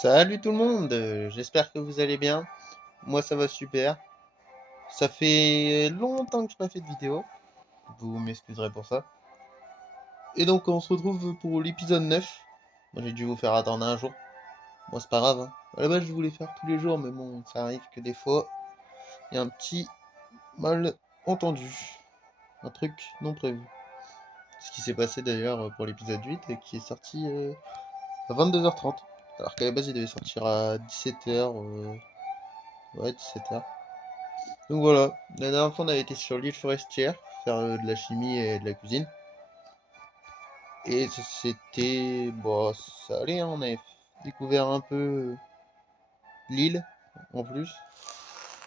Salut tout le monde, j'espère que vous allez bien. Moi ça va super. Ça fait longtemps que je n'ai pas fait de vidéo. Vous m'excuserez pour ça. Et donc on se retrouve pour l'épisode 9. Moi j'ai dû vous faire attendre un jour. Moi c'est pas grave, hein. À la base je voulais faire tous les jours, mais bon, ça arrive que des fois, il y a un petit malentendu. Un truc non prévu. Ce qui s'est passé d'ailleurs pour l'épisode 8 et qui est sorti à 22h30. Alors qu'à la base il devait sortir à 17h. Ouais, 17h. Donc voilà, la dernière fois on avait été sur l'île forestière, faire de la chimie et de la cuisine. Et c'était... Bon, ça allait, hein, on avait découvert un peu l'île en plus.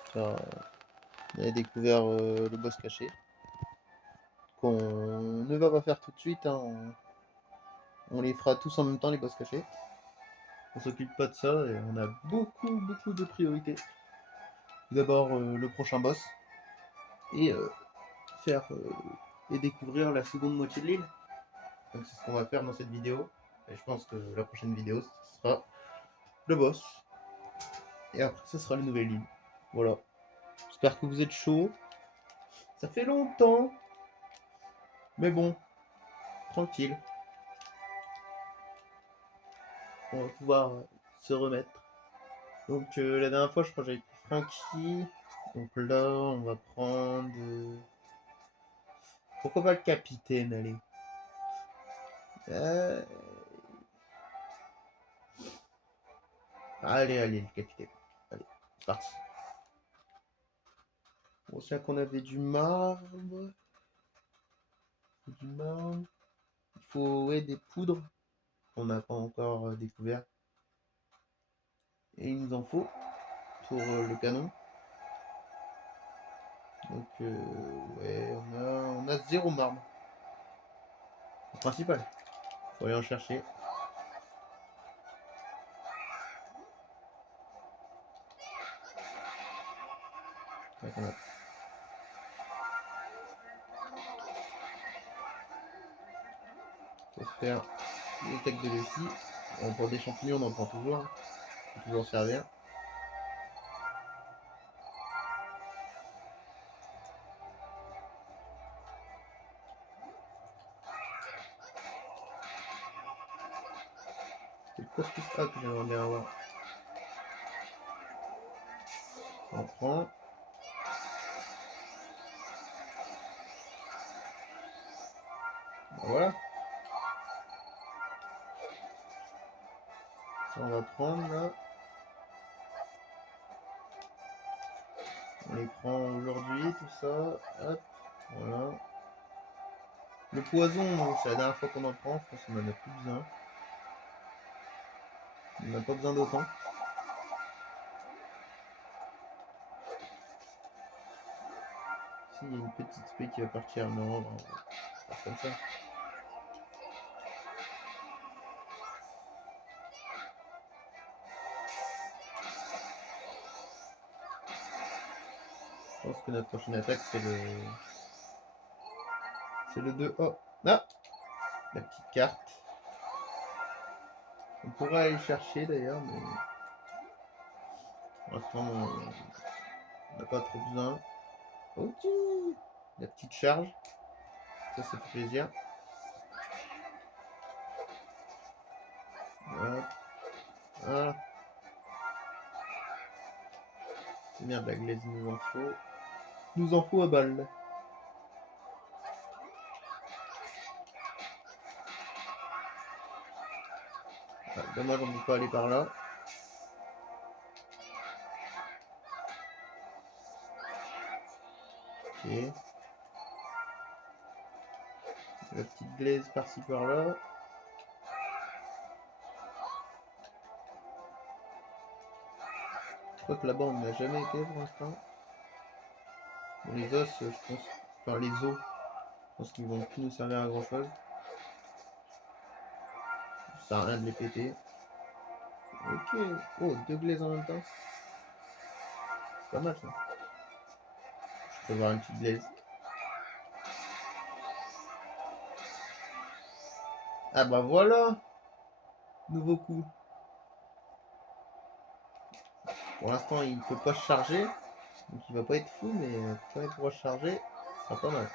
Enfin, on avait découvert le boss caché, qu'on ne va pas faire tout de suite, hein, on les fera tous en même temps les boss cachés. On s'occupe pas de ça et on a beaucoup de priorités. Tout d'abord le prochain boss et faire et découvrir la seconde moitié de l'île. Donc c'est ce qu'on va faire dans cette vidéo. Et je pense que la prochaine vidéo, ce sera le boss. Et après, ce sera les nouvelles lignes. Voilà. J'espère que vous êtes chaud. Ça fait longtemps. Mais bon, tranquille. On va pouvoir se remettre. Donc la dernière fois, je crois que j'avais pris Frankie. Donc là, on va prendre... Pourquoi pas le capitaine, allez. Euh, allez, le capitaine. Allez, c'est parti. Bon, c'est là qu'on avait du marbre. Du marbre. Il faut ouais, des poudres qu'on n'a pas encore découvert. Et il nous en faut pour le canon. Donc ouais, on a zéro marbre. Le principal. Faut aller en chercher. Ouais, faut faire des steaks de vessie. Pour des champignons, on en prend toujours. Hein. Faut toujours servir. C'est quoi ce que j'aimerais bien avoir. On prend. Ben voilà. Ça, on va prendre là. On les prend aujourd'hui, tout ça. Hop. Voilà. Le poison, c'est la dernière fois qu'on en prend. Je pense qu'on en a plus besoin. On n'a pas besoin d'autant. Si, il y a une petite spé qui va partir. Non, on va faire comme ça. Je pense que notre prochaine attaque, c'est le 2. Oh, ah, la petite carte. On pourrait aller le chercher d'ailleurs, mais pour l'instant, on n'a pas trop besoin. Ok, la petite charge. Ça fait plaisir. Hop, voilà. C'est bien, de la glaise, il nous en faut. Il nous en faut à balle. Ah, dommage, on ne peut pas aller par là. Ok. La petite glaise par-ci par-là. Je crois que là-bas, on n'a jamais été pour l'instant. Bon, les os, je pense. Enfin, les os, je pense qu'ils vont plus nous servir à grand chose. Ça sert à rien de les péter. Ok. Oh, deux glaises en même temps. C'est pas mal ça. Je peux voir une petite glaise. Ah bah voilà. Nouveau coup. Pour l'instant, il peut pas se charger. Donc il va pas être fou, mais quand il pourra se charger, ça sera pas mal.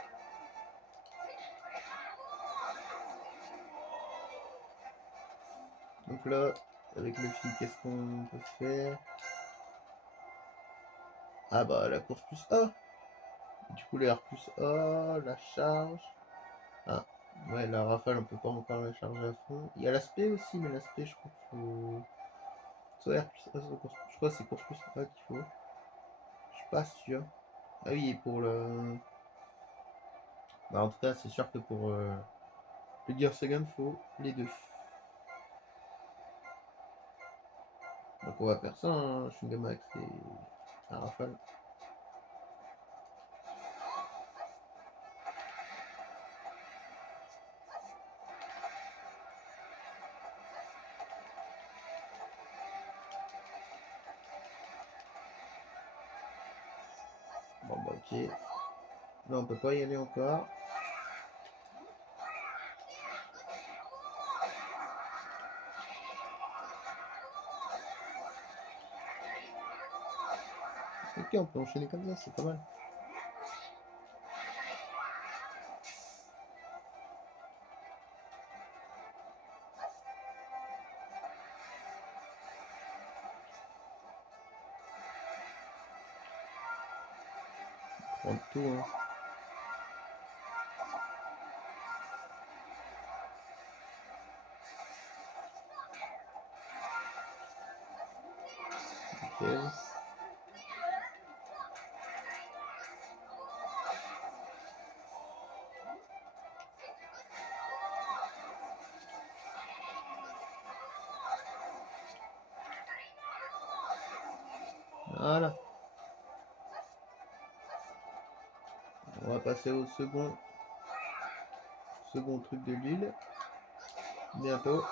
Donc là, avec le fil, qu'est-ce qu'on peut faire? Ah bah la course plus A. Du coup le R plus A, la charge. Ah, ouais, la rafale, on peut pas encore la charger à fond. Il y a l'aspect aussi, mais l'aspect, je crois qu'il faut... Soit R plus A, soit course... Je crois que c'est course plus A qu'il faut. Je suis pas sûr. Ah oui, et pour le... Bah en tout cas, c'est sûr que pour le Gear Second, faut les deux. Donc on va faire ça, hein, Shungamax et la rafale. Bon bah ok. Là on peut pas y aller encore. Ok, on peut enchaîner comme ça, c'est pas mal. Prendre tout, hein. Nickel. Voilà. On va passer au second truc de l'île. Bientôt.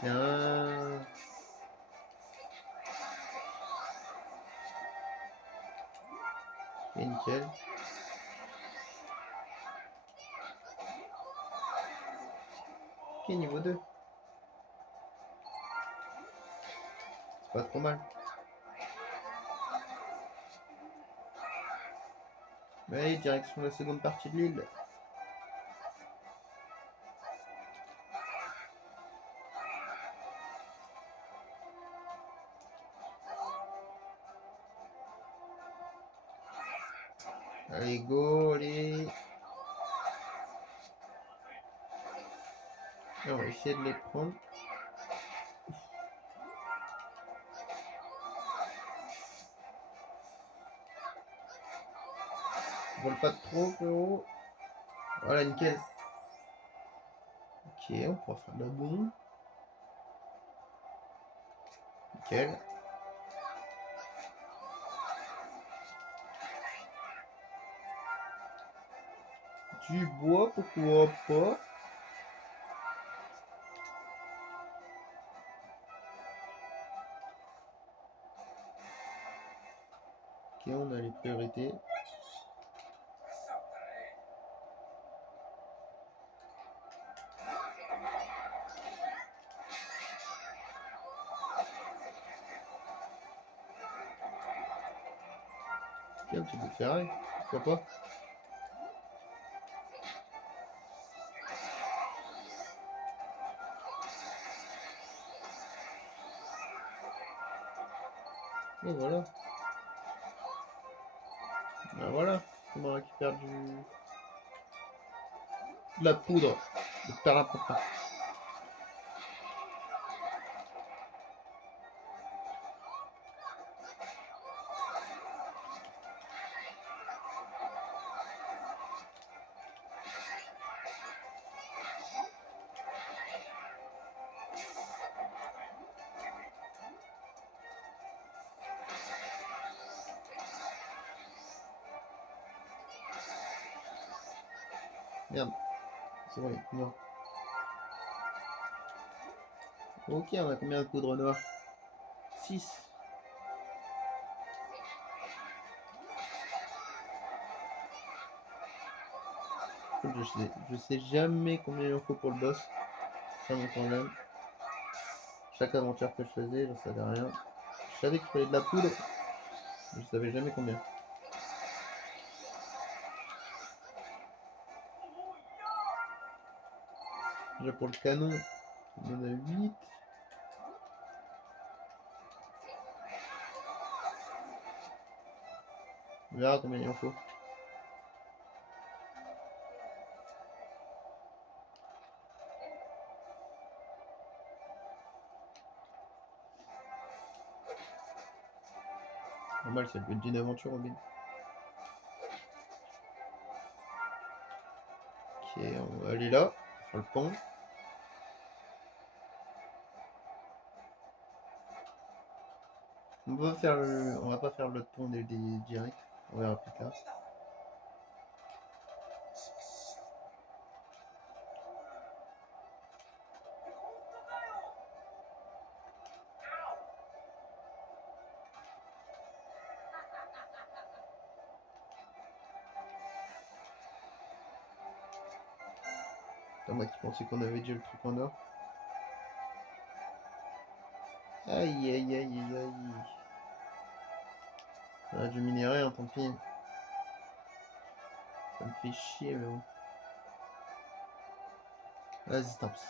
Tiens. Et nickel. Ok, niveau 2. C'est pas trop mal. Allez, direction la seconde partie de l'île. Allez, go, allez. On va essayer de les prendre. Vole pas trop, frérot. Voilà, nickel. Ok, on pourra faire de la bombe. Nickel. Du bois, pourquoi pas. Ok, on a les priorités. Ok, un petit peu de ferraille. Pourquoi pas. Et voilà. Ben voilà. On récupère de la poudre. Hyper important. Merde. C'est bon, il y a plus noir. Ok, on a combien de poudre noire? 6. contre, je sais jamais combien il en faut pour le boss. C'est ça mon problème. Chaque aventure que je faisais, j'en savais rien. Je savais qu'il fallait de la poudre, mais je savais jamais combien. Déjà pour le canon, il y en a 8. On verra combien il en faut. Normal, c'est le but d'une aventure, Robin. Ok, on va aller là, sur le pont. On va pas faire l'autre pont direct. On verra plus tard. C'est moi qui pensais qu'on avait déjà le truc en or. Aïe aïe aïe aïe aïe. On a du minerai, hein, tant pis. Ça me fait chier, mais bon. Vas-y, tant pis.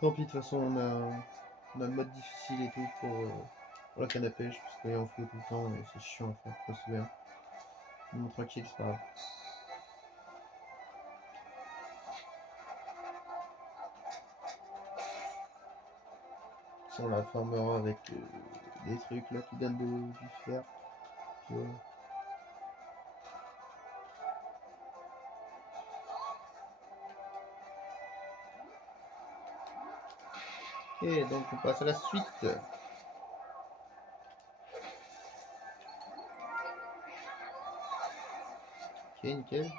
Tant pis, de toute façon, on a le mode difficile et tout pour la canne à pêche, parce qu'il en faut tout le temps et c'est chiant à faire, faut se souvenir. Bon, tranquille, c'est pas grave. Ça, on la farmera avec des trucs là qui donnent du fer. Puis, voilà. Ok, donc on passe à la suite. Ok, nickel.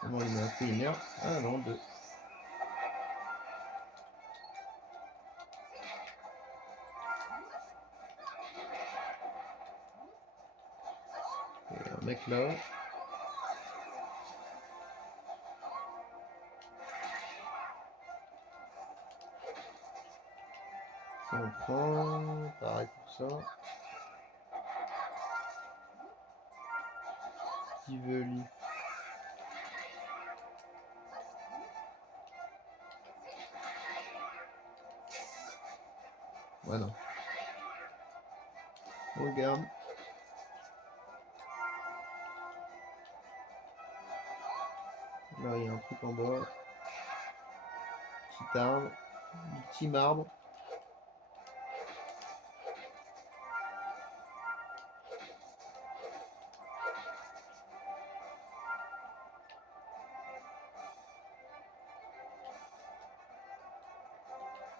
Comment il met un peu, il meurt. Ah non, deux. Et un mec là. Ça on prend. Pareil pour ça. Qui veut lui? Ouais, non. On le garde. Là, il y a un truc en bas. Petit arbre. Du petit marbre.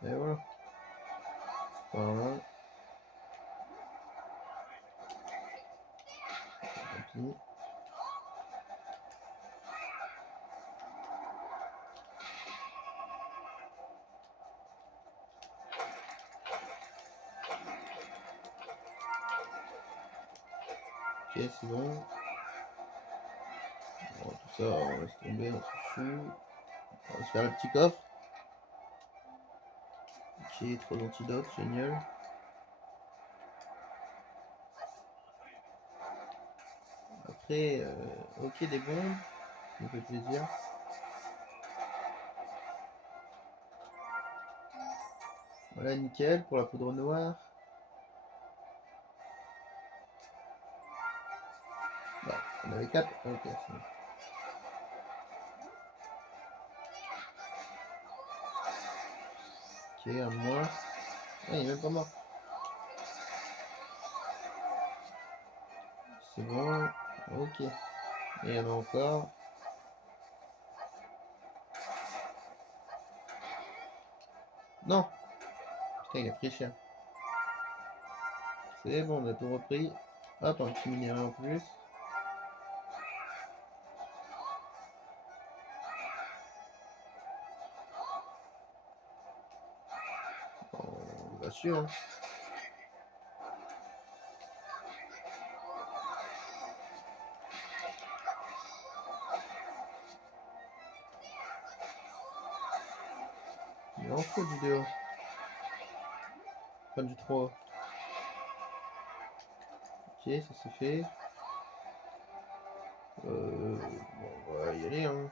Et voilà. Par là. Tant pis. Ok, c'est bon. Bon, tout ça, on laisse tomber, on s'en fout. On va se faire le petit coffre. Ok, 3 antidotes, génial. Après, ok, des bombes, ça me fait plaisir. Voilà, nickel, pour la poudre noire. Bah, on avait 4. Ok, c'est bon. Ok, un de moins. Ah, il est même pas mort. C'est bon. Ok. Et il y en a encore. Non. Putain, il a pris cher. C'est bon, on a tout repris. Hop, un petit minéral en plus. On va suivre, hein. en faute vidéo. Pas du 3. Ok, ça c'est fait. Bon, on va y aller, hein.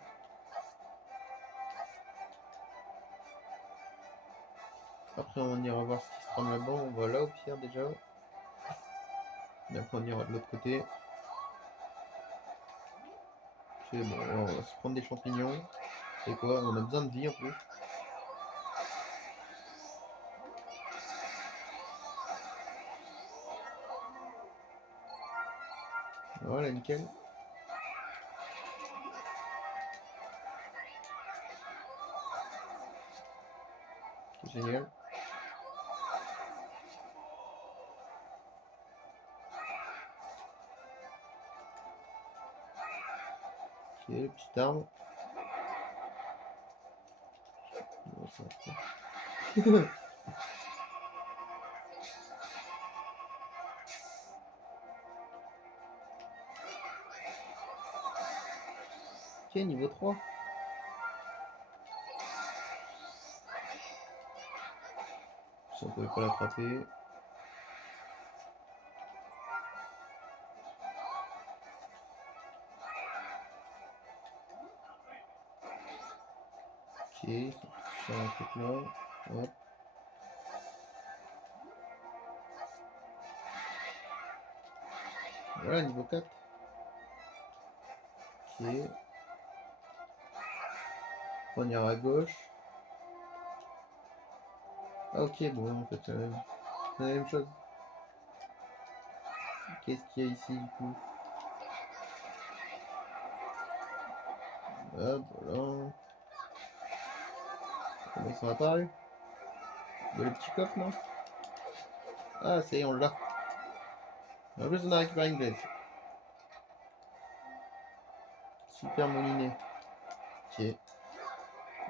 Après, on ira voir ce qui se trame là-bas. On va là au pire déjà. Et après, on ira de l'autre côté. Ok, bon, on va se prendre des champignons. C'est quoi? On a besoin de vie en plus. Voilà, nickel. Génial. Ok, petite arme. Non, ça va pas. Ok, niveau 3. Si on pouvait pas l'attraper. Ok, sur un truc là. Hop. Voilà, niveau 4. Ok. On ira à gauche. Ah, ok, bon, en fait, c'est la même chose. Qu'est-ce qu'il y a ici, du coup? Hop, voilà. Comment ils sont apparus? Il y a le petit coffre, non? Ah, ça y est, on l'a. En plus, on a récupéré une glaise. Super moulinet. Ok.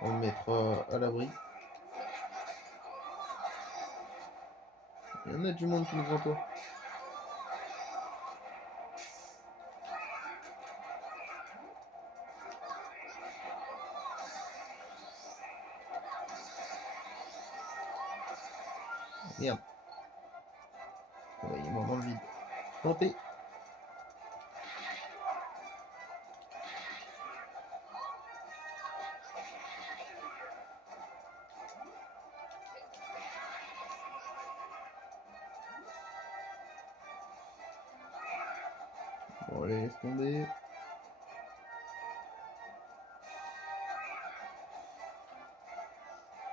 On le mettra à l'abri. Il y en a du monde qui nous entoure. Merde. On va y mort dans le vide. Tant pis. Bon, allez, laisse tomber.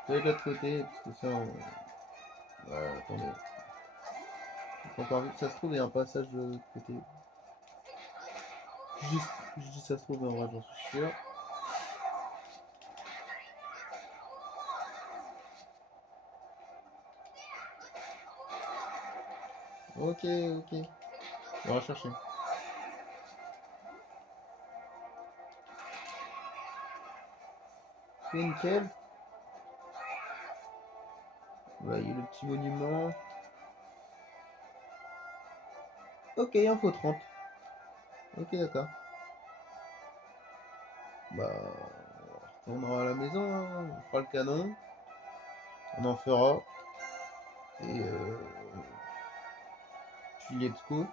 Je vais de l'autre côté, parce que ça, on... Voilà, attendez. Encore vite, ça se trouve, il y a un passage de l'autre côté. Juste, je dis ça se trouve, mais en vrai, j'en suis sûr. Ok, ok. On va chercher. Ok, nickel. Là, il y a le petit monument. Ok, info 30. Ok, d'accord. Bah, on retournera à la maison, hein. On fera le canon. On en fera. Et puis let's go.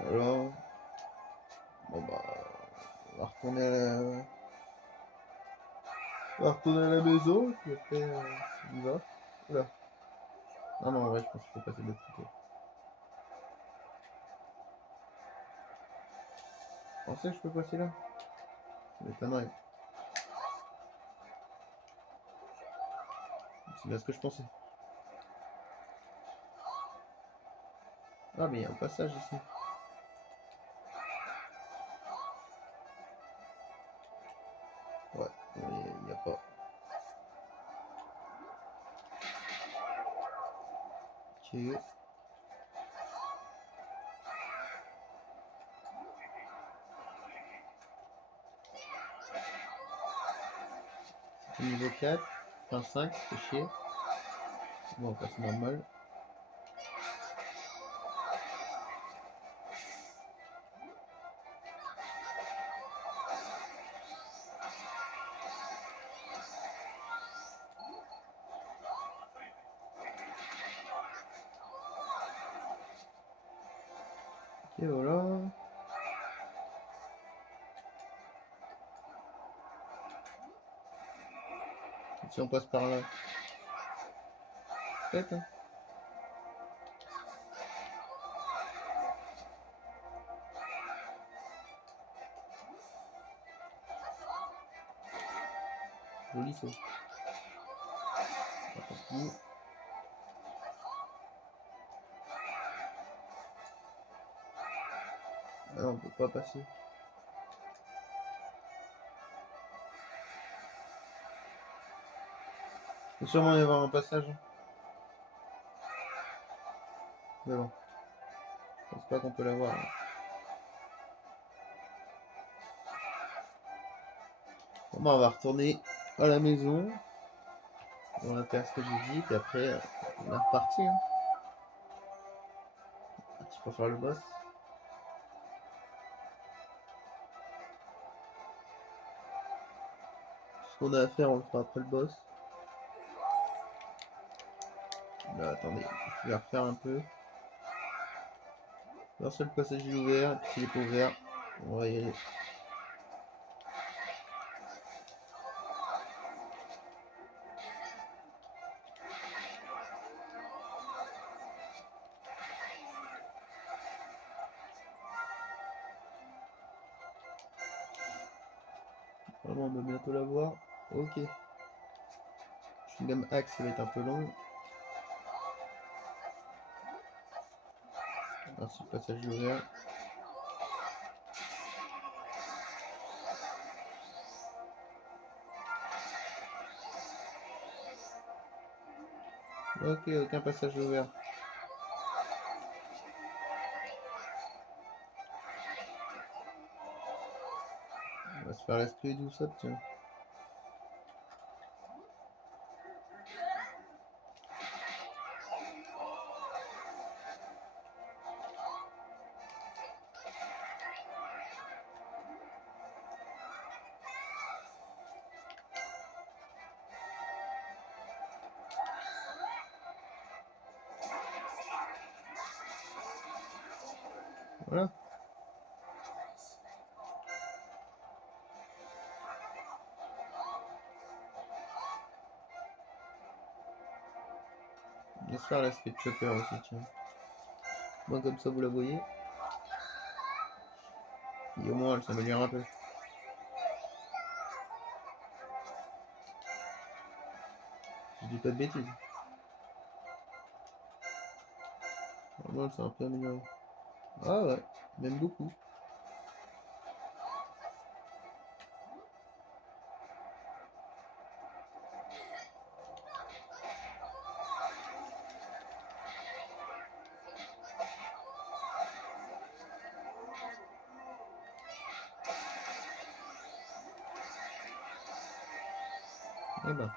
Voilà. Bon bah, on va retourner à la... On va retourner à la maison, et puis après, on y va. Oula. Non, non, en vrai, je pense qu'il faut passer de l'autre côté. Vous pensez que je peux passer là? Ça m'étonnerait. C'est bien ce que je pensais. Ah, mais il y a un passage ici. Ouais, il n'y a pas. Ok. C'était niveau 4. Enfin 5, c'est chier. Bon, on passe normal. Et voilà. Et si on passe par là. Peut-être, hein. Joli saut. Ah, tant pis. Ah non, on peut pas passer. Il peut sûrement y avoir un passage. Mais bon, je pense pas qu'on peut l'avoir. Hein. Bon, bah, on va retourner à la maison. On va faire ce que j'ai dit, puis après, on est reparti. Hein. Parti pour faire le boss. Ce qu'on a à faire, on le fera après le boss. Là, attendez, je vais refaire un peu. Un seul passage est ouvert, et puis s'il est pas ouvert, on va y aller. Vraiment, on va bientôt l'avoir. Ok. Chewing-gum axe, ça va être un peu long. Un seul passage est ouvert. Ok, aucun passage ouvert. On va se faire l'esprit d'où ça, tiens. Voilà. On va se faire la speed chopper aussi, tiens. Moi, comme ça, vous la voyez. Et au moins, elle s'améliore un peu. Je dis pas de bêtises. Au moins, elle s'est un peu améliorée. Ah ouais, même beaucoup. Eh ben.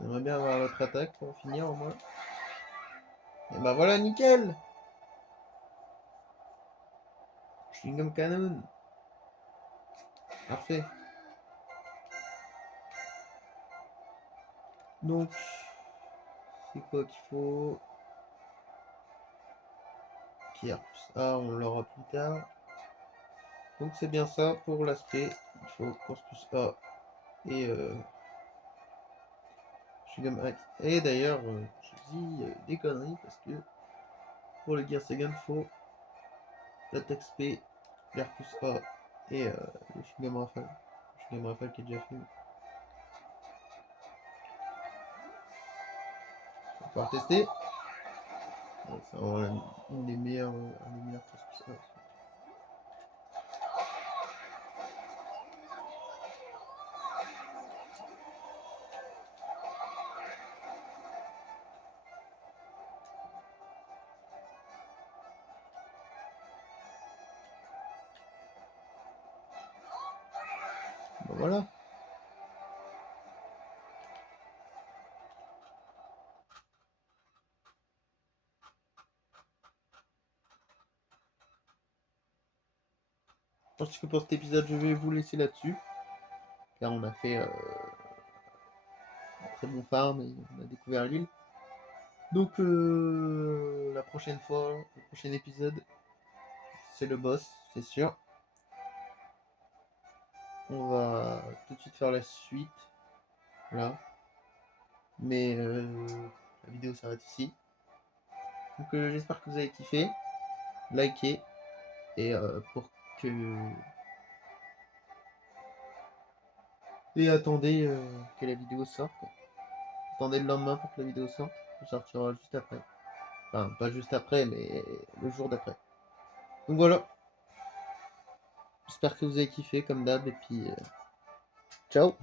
On aimerait bien avoir l'autre attaque pour finir au moins. Et bah voilà, nickel! Chewing-gum canon. Parfait. Donc, c'est quoi qu'il faut? Qui plus A, on l'aura plus tard. Donc c'est bien ça pour l'aspect. Il faut course plus A et Chewing-gum Axe. Et d'ailleurs, je dis des conneries parce que pour le Gear Second, il faut l'attaque SP, l'air plus A et le Chewing-gum Rafale. Le Chewing-gum Rafale qui est déjà fait. On va pouvoir tester. Ouais, c'est vraiment une des meilleures, un des meilleurs courses plus A. Bon, voilà. Je pense que pour cet épisode, je vais vous laisser là-dessus. Car on a fait très bon farm et on a découvert l'île. Donc la prochaine fois, le prochain épisode, c'est le boss, c'est sûr. On va tout de suite faire la suite, là. Mais la vidéo s'arrête ici. Donc j'espère que vous avez kiffé. Likez. Et pour que... Et attendez que la vidéo sorte. Attendez le lendemain pour que la vidéo sorte. Elle sortira juste après. Enfin, pas juste après, mais le jour d'après. Donc voilà. J'espère que vous avez kiffé comme d'hab. Et puis, ciao!